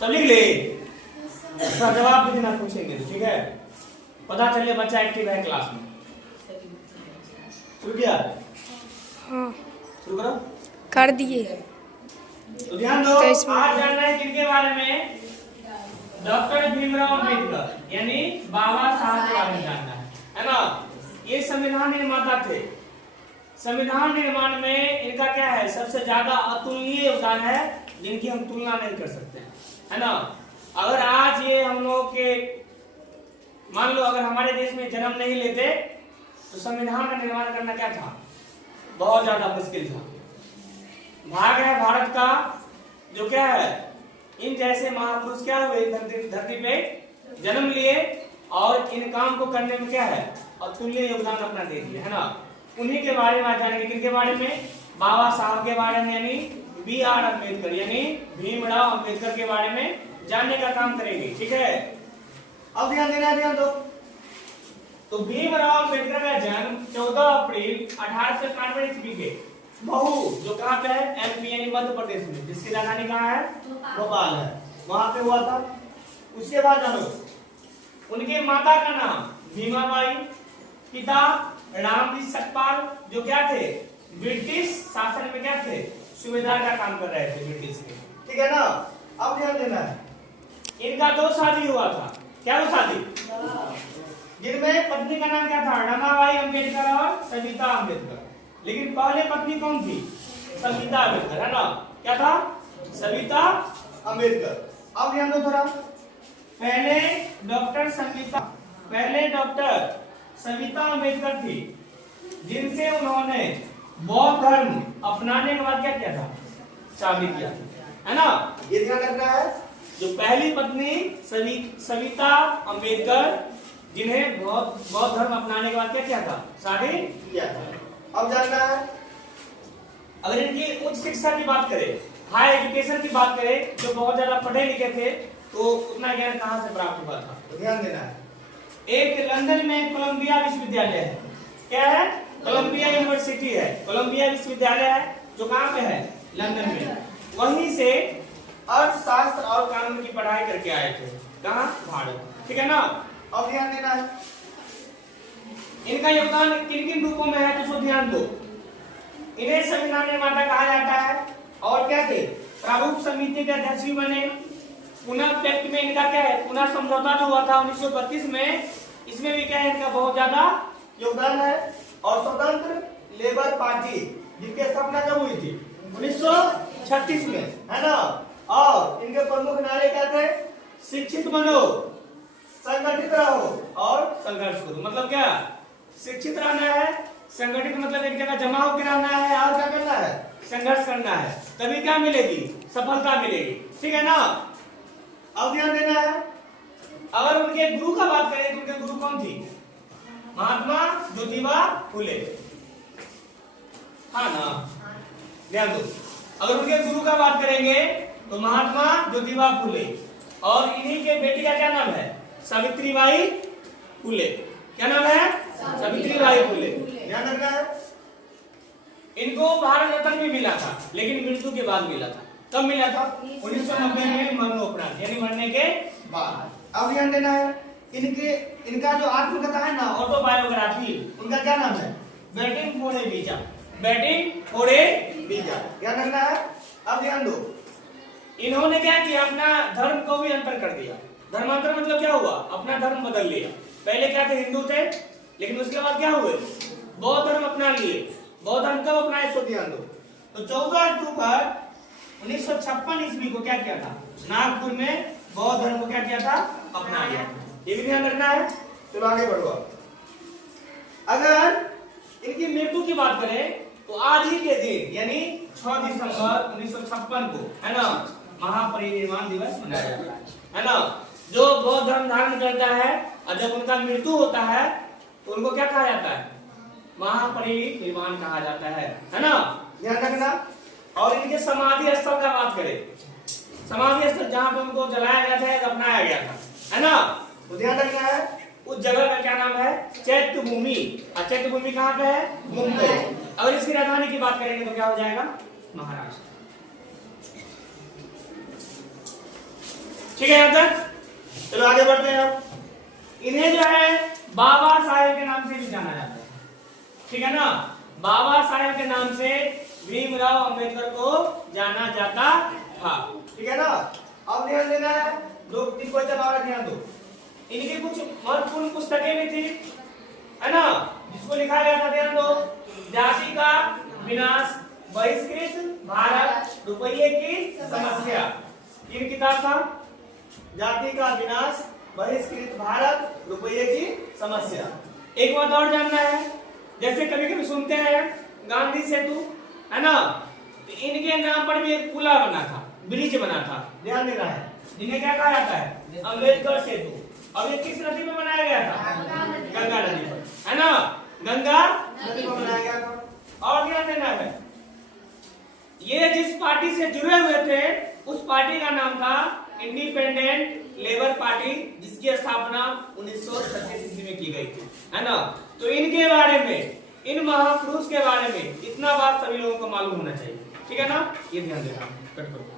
तो लिख ले, उसका जवाब भी देना पूछेंगे, ठीक है। पता चले बच्चा एक्टिव है क्लास में। शुरू किया? हाँ शुरू करो। कर दिए। तो ध्यान दो, आज जानना है किनके बारे में? डॉक्टर भीमराव अंबेडकर यानी बाबा साहब के बारे में जानना है ना। ये संविधान निर्माता थे। संविधान निर्माण में इनका क्या है, सबसे ज्यादा अतुलनीय योगदान है, जिनकी हम तुलना नहीं कर सकते, है ना। अगर आज ये हम लोग के, मान लो अगर हमारे देश में जन्म नहीं लेते तो संविधान का निर्माण करना क्या था, बहुत ज्यादा मुश्किल था। भाग है भारत का, जो क्या है, इन जैसे महापुरुष क्या हुए धरती पे जन्म लिए और इन काम को करने में क्या है, अतुल्य योगदान अपना दे दिया, है ना। उन्हीं के बारे में जानेंगे। किनके बारे में? बाबा साहब के बारे में, यानी B.R. अम्बेडकर यानी भीमराव अम्बेडकर के बारे में जानने का काम करेंगे, ठीक है। अब ध्यान देना, ध्यान दो। तो भीमराव अम्बेडकर का जन्म 14 अप्रैल 1891 ईस्वी के महू, जो कहाँ पे है, MP यानी मध्य प्रदेश में, जिसकी राजधानी कहाँ है, भोपाल है, वहां पे हुआ था। उसके बाद जानो, उनके माता का नाम भीमाबाई, पिता रामजी सतपाल, जो क्या थे, ब्रिटिश शासन में क्या थे, सूबेदार का काम कर रहे थे ब्रिटिश के, ठीक है ना। अब ध्यान देना है, इनका 2 शादी हुआ था। क्या वो शादी? जिनमें पत्नी का नाम क्या था, रमाबाई अम्बेडकर और सविता अम्बेडकर। लेकिन पहले पत्नी कौन थी? सविता अम्बेडकर, है ना। क्या था? सविता अम्बेडकर। अब ध्यान दो थोड़ा, पहले डॉक्टर सविता अम्बेडकर थी, जिनसे उन्होंने बौद्ध धर्म अपनाने के बाद क्या किया था, शादी किया, है ना। ये ध्यान रखना है, जो पहली पत्नी सविता अम्बेडकर, जिन्हें बौद्ध धर्म अपनाने के बाद क्या किया था, शादी किया था। अब जानना है, अगर इनकी उच्च शिक्षा की बात करें, हाई एजुकेशन की बात करें, जो बहुत ज्यादा पढ़े लिखे थे, तो उतना ज्ञान कहां से प्राप्त हुआ था, तो ध्यान देना है। एक लंदन में कोलंबिया विश्वविद्यालय है। क्या है? कोलंबिया यूनिवर्सिटी है, कोलंबिया विश्वविद्यालय है, जो कहां पे है, लंदन में। वहीं से अर्थशास्त्र और कानून की पढ़ाई करके आए थे। कहां? भारत, ठीक है ना। अब ध्यान देना है, इनका योगदान किन किन रूपों में है, तो ध्यान दो। इन्हें संविधान निर्माता कहा जाता है, और क्या थे, प्रारूप समिति के अध्यक्ष भी बने। पुनः पैक्ट में इनका क्या है, पुनः समझौता जो हुआ था 1932 में, इसमें भी क्या है, इनका बहुत ज्यादा योगदान है। और स्वतंत्र लेबर पार्टी, जिनकी स्थापना कब हुई थी, 1936 में, है ना। और इनके प्रमुख नारे क्या थे, शिक्षित बनो, संगठित रहो और संघर्ष करो। मतलब क्या, शिक्षित रहना है, संगठित मतलब एक जगह जमा होकर रहना है, और क्या करना है, संघर्ष करना है, तभी क्या मिलेगी, सफलता मिलेगी, ठीक है ना। अब ध्यान देना है, अगर उनके गुरु का बात करें तो उनके गुरु कौन थी, महात्मा ज्योतिबा फुले, हाँ ना, ध्यान दो। अगर उनके गुरु का बात करेंगे तो महात्मा ज्योतिबा फुले, और इन्हीं के बेटी का क्या नाम है, सावित्रीबाई फुले। क्या नाम है, सावित्रीबाई फुले, ध्यान रखना है। इनको भारत रत्न भी मिला था, लेकिन मृत्यु के बाद मिला था। कब मिला था, 1990 में, मरणोपरांत, यानी मरने के बाद। अब ध्यान देना है, इनका जो आत्मकथा है ना, ऑटोबायोग्राफी, उनका क्या नाम है, बैटिंग फोड़े बीजा, बैटिंग फोड़े बीजा, ध्यान रखना है। अब ध्यान दो, इन्होंने क्या किया, अपना धर्म को भी अंतर कर दिया। धर्मांतर मतलब क्या हुआ, अपना धर्म बदल लिया। पहले क्या थे, हिंदू थे, लेकिन उसके बाद क्या हुए, बौद्ध धर्म अपना लिए। बौद्ध धर्म कब अपनाए, सो ध्यान दो। तो 14 अक्टूबर 1956 ईस्वी को क्या किया था, नागपुर में बौद्ध धर्म को क्या किया था, अपना लिया। ये भी ध्यान रखना है। चलो आगे बढ़ो। अगर इनकी मृत्यु की बात करें तो आज ही के दिन यानी 6 दिसंबर 1956 को, है ना, महापरिनिर्वाण दिवस मनाया जाता है ना। जो बौद्ध धर्म धारण करता है और जब उनका मृत्यु होता है तो उनको क्या कहा जाता है, महापरिनिर्वाण कहा जाता है ना, ध्यान रखना। और इनके समाधि स्थल का बात करें, समाधि स्थल जहां पे उनको जलाया गया था, दफनाया गया था, है ना, तो ध्यान रखना है। उस जगह का क्या नाम है, चैत्य भूमि। और चैत्य भूमि कहाँ पे है, मुंबई। अगर इसकी राजधानी की बात करेंगे तो क्या हो जाएगा, महाराष्ट्र। ठीक है यहाँ तक? चलो आगे बढ़ते हैं अब। इन्हें जो है बाबा साहेब के नाम से भी जाना जाता है, ठीक है ना? बाबा साहेब के नाम से भीमराव अंबेडकर को जाना जाता था, ठीक है ना? अब ध्यान देना है, दो तीन क्वेश्चन और ध्यान दो। इनकी कुछ महत्वपूर्ण पुस्तकें भी थी, है ना, जिसको लिखा गया था, ध्यान दो। जाति का विनाश, बहिष्कृत भारत, रुपये की समस्या। किन किताब था? जाति का विनाश, बहिष्कृत भारत, रुपये की समस्या। एक बात और जानना है, जैसे कभी कभी सुनते हैं गांधी सेतु, है ना, तो इनके नाम पर भी एक पुला बना था, ब्रिज बना था, ध्यान देना है, जिन्हें क्या कहा जाता है? अम्बेडकर सेतु। अब ये किस नदी में बनाया गया था? गंगा नदी पर, है ना? गंगा नदी पर बनाया गया था। और ध्यान देना है, ये जिस पार्टी से जुड़े हुए थे उस पार्टी का नाम था इंडिपेंडेंट लेबर पार्टी, जिसकी स्थापना 1936 ईस्वी में की गई थी, है ना? तो इनके बारे में, इन महापुरुष के बारे में इतना बात सभी लोगों को मालूम होना चाहिए, ठीक है ना? ये ध्यान देना। कट करो।